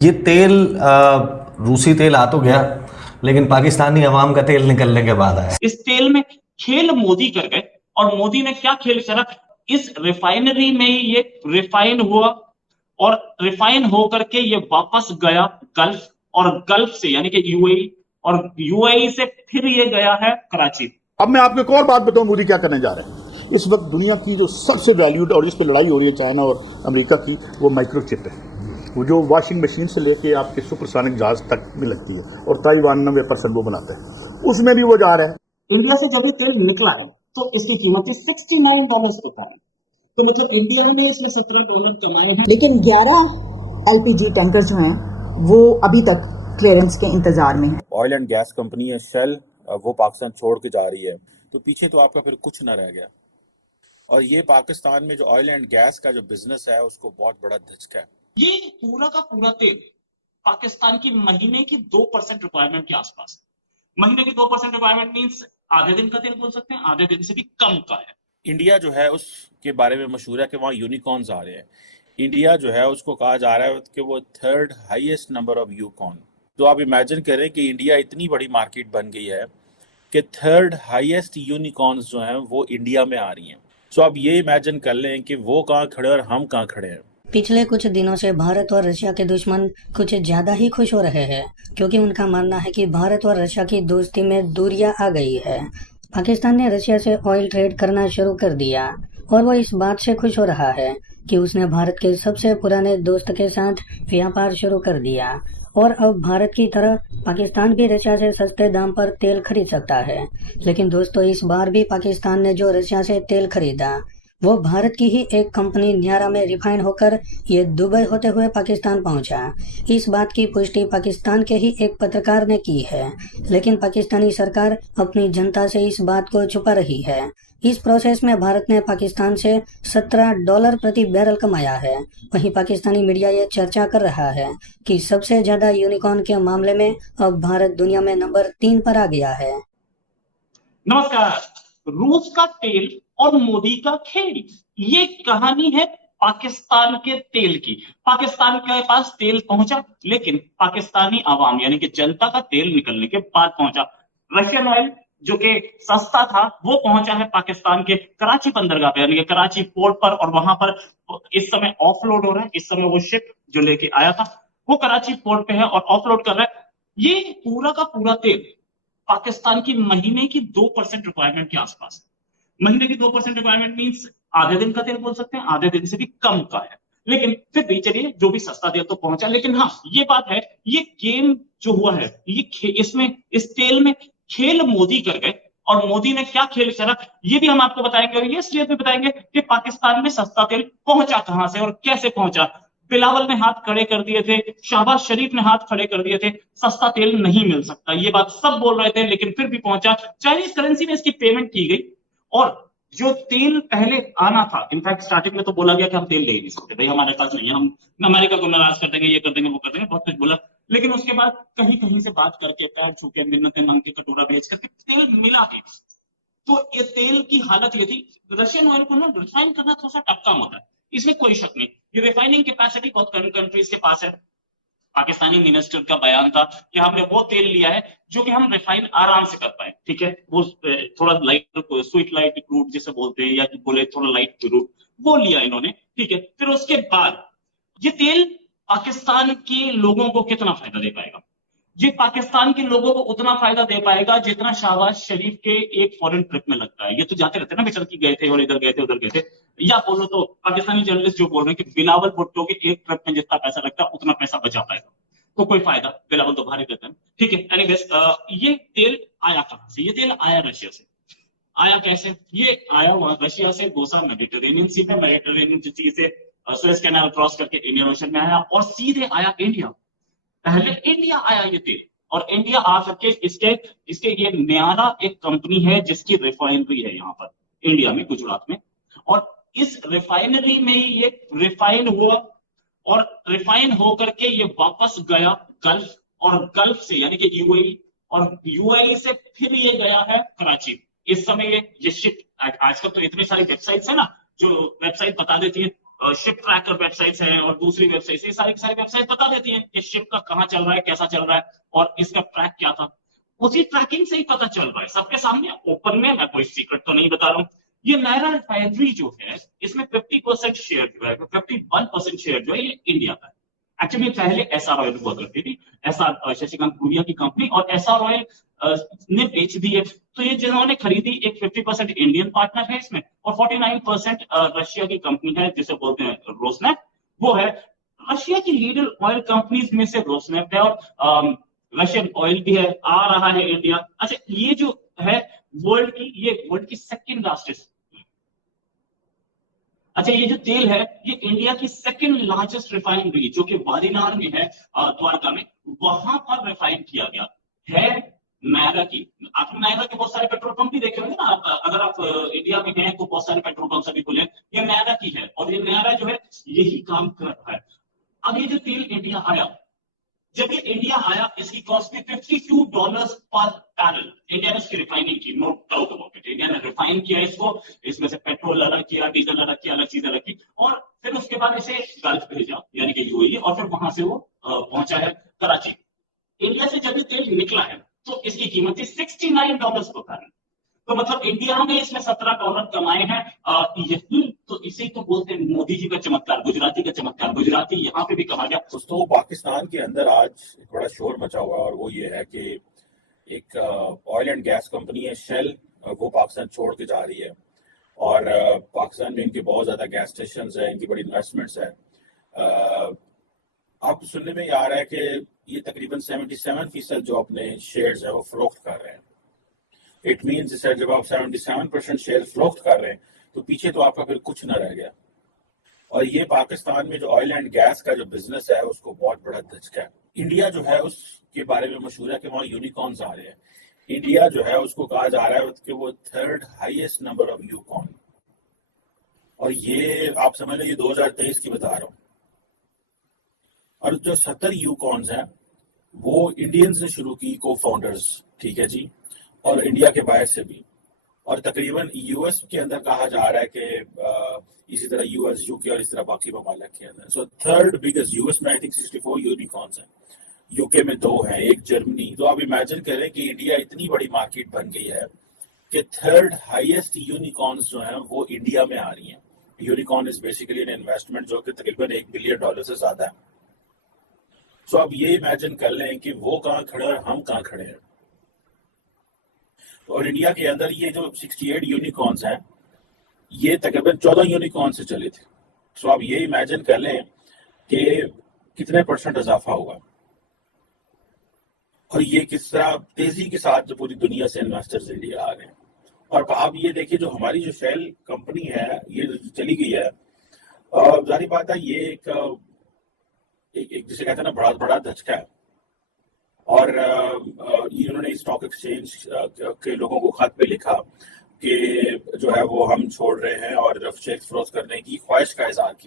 ये तेल रूसी तेल आ तो गया, लेकिन पाकिस्तानी अवाम का तेल निकलने के बाद आया। इस तेल में खेल मोदी कर गए। और मोदी ने क्या खेल करा, इस रिफाइनरी में ही ये रिफाइन हुआ और रिफाइन होकर के ये वापस गया गल्फ, और गल्फ से यानी कि यूएई, और यूएई से फिर ये गया है कराची। अब मैं आपको एक और बात बताऊं, मोदी क्या करने जा रहे हैं। इस वक्त दुनिया की जो सबसे वैल्यूड और जिस पे लड़ाई हो रही है चाइना और अमेरिका की, वो माइक्रोचिप है। वो जो वॉशिंग मशीन से लेके आपके सुपरसोनिक जहाज तक में लगती है, और ताइवान 90% वो बनाता है, उसमें भी वो जा रहा है। इंडिया से जब ये तेल निकला है तो इसकी कीमत थी $69 होता है। तो मतलब इंडिया ने इसमें $17 कमाए हैं। लेकिन 11 एलपीजी टैंकर जो हैं वो अभी तक क्लियरेंस के इंतजार में हैं। ऑयल एंड गैस कंपनी है शेल, वो पाकिस्तान छोड़ के जा रही है, तो पीछे तो आपका फिर कुछ ना रह गया। और ये पाकिस्तान में जो ऑयल एंड गैस का जो बिजनेस है उसको बहुत बड़ा धचका है। ये पूरा का पूरा तेल पाकिस्तान की महीने की 2% रिक्वायरमेंट के आसपास। महीने की 2% रिक्वायरमेंट मींस आधे दिन का तेल बोल सकते हैं, आधे दिन से भी कम का है। इंडिया जो है उसके बारे में मशहूर है कि वहाँ यूनिकॉर्न्स आ रहे हैं। इंडिया जो है उसको कहा जा रहा है कि वो थर्ड हाईएस्ट नंबर ऑफ यूकॉर्न। तो आप इमेजिन करें कि इंडिया इतनी बड़ी मार्केट बन गई है कि थर्ड हाईएस्ट यूनिकॉर्न्स जो हैं वो इंडिया में आ रही हैं। सो आप ये इमेजिन कर लें कि वो कहाँ खड़े और हम कहाँ खड़े हैं। पिछले कुछ दिनों से भारत और रशिया के दुश्मन कुछ ज्यादा ही खुश हो रहे हैं, क्योंकि उनका मानना है कि भारत और रशिया की दोस्ती में दूरियां आ गई है। पाकिस्तान ने रशिया से ऑयल ट्रेड करना शुरू कर दिया और वो इस बात से खुश हो रहा है कि उसने भारत के सबसे पुराने दोस्त के साथ व्यापार शुरू कर दिया और अब भारत की तरह पाकिस्तान भी रशिया से सस्ते दाम पर तेल खरीद सकता है। लेकिन दोस्तों, इस बार भी पाकिस्तान ने जो रशिया से तेल खरीदा वो भारत की ही एक कंपनी न्यारा में रिफाइन होकर ये दुबई होते हुए पाकिस्तान पहुंचा। इस बात की पुष्टि पाकिस्तान के ही एक पत्रकार ने की है, लेकिन पाकिस्तानी सरकार अपनी जनता से इस बात को छुपा रही है। इस प्रोसेस में भारत ने पाकिस्तान से $17 प्रति बैरल कमाया है। वहीं पाकिस्तानी मीडिया ये चर्चा कर रहा है कि सबसे ज्यादा यूनिकॉर्न के मामले में अब भारत दुनिया में नंबर 3 पर आ गया है। नमस्कार। रूस का तेल और मोदी का खेल, ये कहानी है पाकिस्तान के तेल की। पाकिस्तान के पास तेल पहुंचा, लेकिन पाकिस्तानी आवाम यानी कि जनता का तेल निकलने के बाद पहुंचा। रशियन ऑयल जो कि सस्ता था वो पहुंचा है पाकिस्तान के कराची बंदरगाह पे यानी कि कराची पोर्ट पर, और वहां पर इस समय ऑफलोड हो रहा है। इस समय वो शिप जो लेके आया था वो कराची पोर्ट पे है और ऑफलोड कर रहा है। ये पूरा का पूरा तेल पाकिस्तान की महीने की 2% रिक्वायरमेंट के आसपास। महीने की 2% रिक्वायरमेंट मींस आधे दिन का तेल बोल सकते हैं, आधे दिन से भी कम का है। लेकिन फिर भी चलिए, जो भी सस्ता तेल तो पहुंचा। लेकिन हाँ, ये बात है, ये गेम जो हुआ है, ये इसमें इस तेल में खेल मोदी कर गए। और मोदी ने क्या खेल करा ये भी हम आपको बताएंगे, और ये इसलिए भी बताएंगे कि पाकिस्तान में सस्ता तेल पहुंचा कहां से और कैसे पहुंचा। बिलावल ने हाथ खड़े कर दिए थे, शहबाज शरीफ ने हाथ खड़े कर दिए थे, सस्ता तेल नहीं मिल सकता, ये बात सब बोल रहे थे, लेकिन फिर भी पहुंचा। चाइनीज करेंसी में इसकी पेमेंट की गई। और जो तेल पहले आना था, इनफैक्ट स्टार्टिंग में तो बोला गया कि हम तेल ले ही नहीं सकते, भाई हमारे पास नहीं है, हम अमेरिका को नाराज कर देंगे, ये कर देंगे, वो कर देंगे, बहुत कुछ बोला। लेकिन उसके बाद कहीं कहीं से बात करके, पैर छू के, मिन्नतें मांग के, कटोरा भेज करके तेल मिला के, तो ये तेल की हालत ये थी। रशियन ऑयल को ना रिफाइन करना थोड़ा सा टफ काम होता है, इसमें कोई शक नहीं। ये रिफाइनिंग कैपेसिटी बहुत कंट्रीज के पास है। पाकिस्तानी मिनिस्टर का बयान था कि हमने वो तेल लिया है जो कि हम रिफाइन आराम से कर पाए, ठीक है, वो थोड़ा लाइट, स्वीट लाइट क्रूड जिसे बोलते हैं, या बोले थोड़ा लाइट क्रूड, वो लिया इन्होंने, ठीक है। फिर उसके बाद ये तेल पाकिस्तान के लोगों को कितना फायदा दे पाएगा? ये पाकिस्तान के लोगों को उतना फायदा दे पाएगा जितना शहबाज शरीफ के एक फॉरेन ट्रिप में लगता है। ये तो जाते रहते हैं ना, बेचारे की गए थे और इधर गए थे उधर गए थे। या बोलो तो पाकिस्तानी जर्नलिस्ट जो बोल रहे हैं कि बिलावल भुट्टो के एक ट्रिप में जितना पैसा लगता है उतना पैसा बचा पाएगा, तो कोई फायदा, बिलावल तो भारी रहता है, ठीक है। एनीवेज, ये तेल आया कहां से? ये तेल आया रशिया से। आया कैसे? ये आया वहां रशिया से, गोसा मेडिटेरेनियन सी में, मेडिटेरेनियन सी से सुएज कैनाल क्रॉस करके इंडियन ओशन में आया और सीधे आया इंडिया। पहले इंडिया आया ये तेल, और इंडिया आ करके इसके इसके ये न्यारा एक कंपनी है जिसकी रिफाइनरी है यहाँ पर इंडिया में, गुजरात में। और इस रिफाइनरी में ही ये रिफाइन हुआ, और रिफाइन होकर के ये वापस गया गल्फ, और गल्फ से यानी कि यूएई, और यूएई से फिर ये गया है कराची। इस समय ये शिप, आजकल तो इतनी सारी वेबसाइट्स है ना जो वेबसाइट बता देती है शिप ट्रैकर वेबसाइट्स हैं और दूसरी वेबसाइट्स, ये सारी की सारी वेबसाइट बता देती हैं कि शिप का कहाँ चल रहा है, कैसा चल रहा है और इसका ट्रैक क्या था। उसी ट्रैकिंग से ही पता चल रहा है सबके सामने ओपन में, मैं कोई सीक्रेट तो नहीं बता रहा हूँ। ये नायरा रिफाइनरी जो है इसमें 50% शेयर जो है, 51% शेयर जो है ये इंडिया का है। एक्चुअली पहले एसआर ऑयल हुआ करती थी, एसआर शशिकांत भूरिया की कंपनी, और एसआर ऑयल ने बेच दी है। तो ये जिन्होंने खरीदी, एक 50% इंडियन पार्टनर है इसमें और 49% रशिया की कंपनी है जिसे बोलते हैं रोसनेफ्ट। वो है रशिया की लीडर ऑयल कंपनीज में से रोसनेफ्ट है और रशियन ऑयल भी है, आ रहा है इंडिया। अच्छा, ये जो है वर्ल्ड की सेकंड लार्जेस्ट, अच्छा ये जो तेल है ये इंडिया की सेकंड लार्जेस्ट रिफाइनरी जो कि वारीनार में है, द्वारका में, वहां पर रिफाइन किया गया है नायरा की। आपने नायरा के बहुत सारे पेट्रोल पंप भी देखे होंगे ना, अगर आप इंडिया में हैं तो बहुत सारे पेट्रोल पंप सभी खुले, ये नायरा की है और ये नायरा जो है यही काम कर रहा है। अब ये जो तेल इंडिया आया, जब ये इंडिया आया इसकी कॉस्ट थी $52 पर बैरल। इंडिया ने इसकी रिफाइनिंग की, no doubt about it. India ने रिफाइन किया इसको, इसमें से पेट्रोल अलग किया, डीजल अलग किया, अलग चीज अलग की, और फिर उसके बाद इसे गल्फ भेजा यानी कि यूएई, और फिर वहां से वो पहुंचा है कराची। इंडिया से जब ये तेल निकला है तो इसकी कीमत थी $69 पर बैरल। तो मतलब इंडिया ने इसमें $17 कमाए हैं। यही तो, इसे तो बोलते हैं मोदी जी का चमत्कार, गुजराती का चमत्कार। गुजराती यहाँ पे भी कहा गया। दोस्तों, पाकिस्तान के अंदर आज एक बड़ा शोर मचा हुआ है और वो ये है कि एक ऑयल एंड गैस कंपनी है शेल, वो पाकिस्तान छोड़ के जा रही है और पाकिस्तान में इनके बहुत ज्यादा गैस स्टेशन है, इनकी बड़ी इन्वेस्टमेंट्स है। अब सुनने में आ रहा है कि ये तकरीबन 77% जो अपने शेयर्स है वो फरोख्त कर रहे हैं। इट मीन्स जब आप 77% शेयर फरोख्त कर रहे हैं तो पीछे तो आपका फिर कुछ ना रह गया। और ये पाकिस्तान में जो ऑयल एंड गैस का जो बिजनेस है उसको बहुत बड़ा धचका है। इंडिया जो है उसके बारे में मशहूर है कि वहाँ यूनिकॉर्न्स आ रहे हैं। इंडिया जो है उसको कहा जा रहा है कि वो 3rd हाईएस्ट नंबर ऑफ यूकॉर्न, और ये आप समझ लो ये 2023 की बता रहा हूँ। और जो 70 यूकॉर्न्स हैं वो इंडियंस ने शुरू की, को फाउंडर्स, ठीक है जी, और इंडिया के बाहर से भी, और तकरीबन यूएस के अंदर कहा जा रहा है कि इसी तरह यूएस, यूके और इस तरह बाकी ममालिक के अंदर। सो 3rd बिगेस्ट, यूएस में आई थिंक 64 यूनिकॉर्न्स हैं, यूके में 2 हैं, एक जर्मनी। तो आप इमेजिन करें कि इंडिया इतनी बड़ी मार्केट बन गई है कि 3rd हाईएस्ट यूनिकॉर्न्स जो हैं वो इंडिया में आ रही हैं। Unicorn is basically an investment जो कि तकरीबन $1 बिलियन से ज्यादा है। सो आप ये इमेजिन कर लें कि वो कहाँ खड़े हैं और हम कहाँ खड़े हैं। और इंडिया के अंदर ये जो 68 यूनिकॉर्न्स हैं ये तकरीबन 14 यूनिकॉर्न से चले थे। सो आप ये इमेजिन कर लें कि कितने % इजाफा हुआ और ये किस तरह तेजी के साथ जो पूरी दुनिया से इन्वेस्टर्स इंडिया आ रहे हैं। और आप ये देखिए जो हमारी जो शेल कंपनी है ये चली गई है, जारी बात है ये एक जिसे कहते हैं ना बड़ा बड़ा धचका है। और इन्होंने स्टॉक एक्सचेंज के लोगों को खत पे लिखा कि जो है वो हम छोड़ रहे हैं और शेयर फरोख्त करने की ख्वाहिश का इजहार किया।